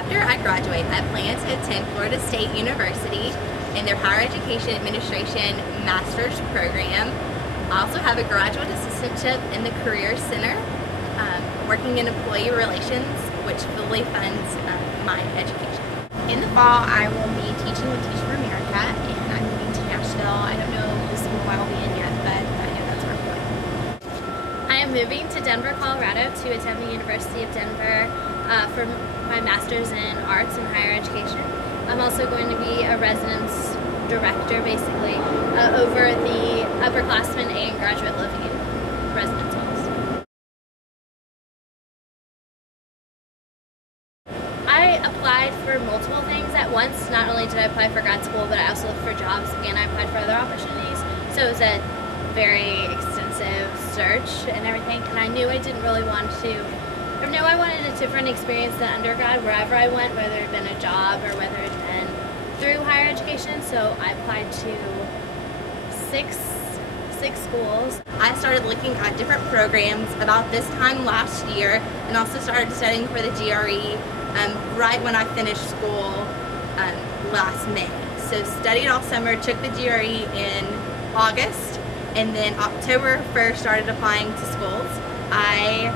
After I graduate, I plan to attend Florida State University in their Higher Education Administration Master's Program. I also have a graduate assistantship in the Career Center, working in employee relations, which fully funds my education. In the fall, I will be teaching with Teach for America, and I'm moving to Nashville. I don't know the school I will be in yet, but I know that's where I'm going. I am moving to Denver, Colorado to attend the University of Denver for my master's in arts and higher education. I'm also going to be a residence director, basically, over the upperclassmen and graduate living residence halls. I applied for multiple things at once. Not only did I apply for grad school, but I also looked for jobs and I applied for other opportunities. So it was a very extensive search and everything, and I knew I didn't really want to, or no, I wanted a different experience than undergrad wherever I went, whether it had been a job or whether it had been through higher education. So I applied to six schools. I started looking at different programs about this time last year, and also started studying for the GRE right when I finished school last May. So studied all summer, took the GRE in August, and then October 1st started applying to schools. I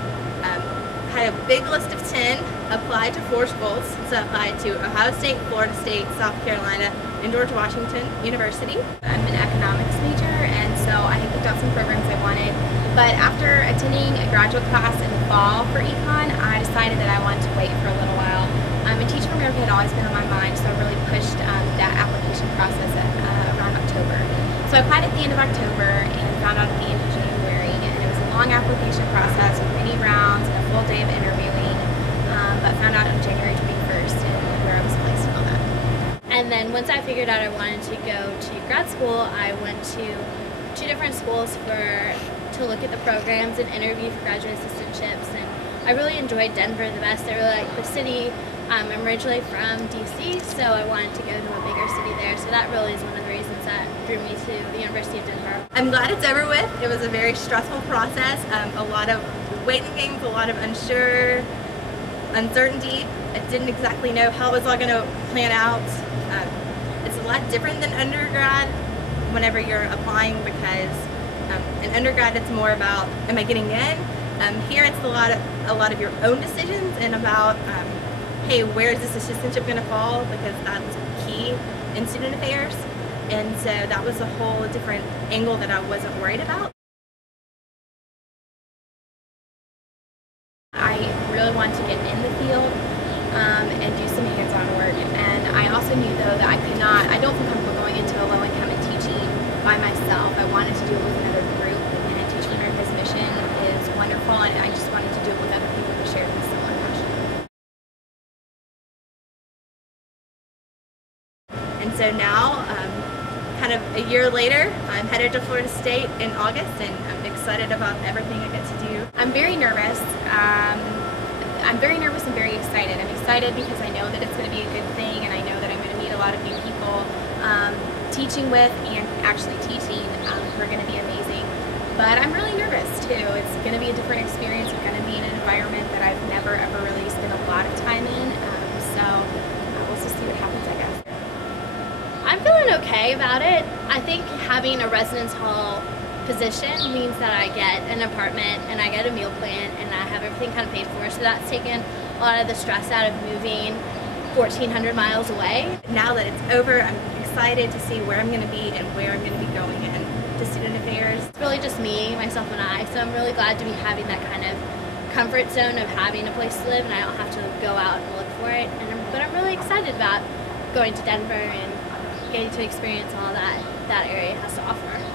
had a big list of 10, applied to 4 schools. So I applied to Ohio State, Florida State, South Carolina, and George Washington University. I'm an economics major, and so I had picked out some programs I wanted. But after attending a graduate class in the fall for econ, I decided that I wanted to wait for a little while. And Teach for America had always been on my mind, so I really pushed that application process around October. So I applied at the end of October and found out at the end of January, and it was a long application process with many rounds and a full day of interviewing, but found out on January 21st and where I was placed and all that. And then once I figured out I wanted to go to grad school, I went to 2 different schools to look at the programs and interview for graduate assistantships, and I really enjoyed Denver the best. I really liked the city. I'm originally from DC, so I wanted to go to a bigger city there, so that really is one of the reasons that drew me to the University of Denver. I'm glad it's over with. It was a very stressful process, a lot of waiting games, a lot of uncertainty. I didn't exactly know how it was all going to plan out. It's a lot different than undergrad whenever you're applying, because in undergrad it's more about, am I getting in? Here it's a lot of your own decisions and about, hey, where is this assistantship going to fall, because that's key in student affairs. And so that was a whole different angle that I wasn't worried about. I really wanted to get in the field and do some hands-on work, and I also knew though that I don't feel comfortable going into a low-income and teaching by myself. I wanted to do it with another group, and Teach for America's mission is wonderful, and I just wanted to do it with other people who shared the similar passion. And so now, kind of a year later, I'm headed to Florida State in August, and I'm excited about everything I get to do. I'm very nervous. I'm very nervous and very excited. I'm excited because I know that it's going to be a good thing, and I know that I'm going to meet a lot of new people teaching with and actually teaching who are going to be amazing. But I'm really nervous too. It's going to be a different experience. I'm going to be in an environment that I've never ever really spent a lot of time in. So we'll just see what happens, I guess. I'm feeling okay about it. I think having a residence hall position means that I get an apartment and I get a meal plan and I have everything kind of paid for, so that's taken a lot of the stress out of moving 1,400 miles away. Now that it's over, I'm excited to see where I'm going to be and where I'm going to be going in to student affairs. It's really just me, myself, and I, so I'm really glad to be having that kind of comfort zone of having a place to live, and I don't have to go out and look for it. But I'm really excited about going to Denver and getting to experience all that area has to offer.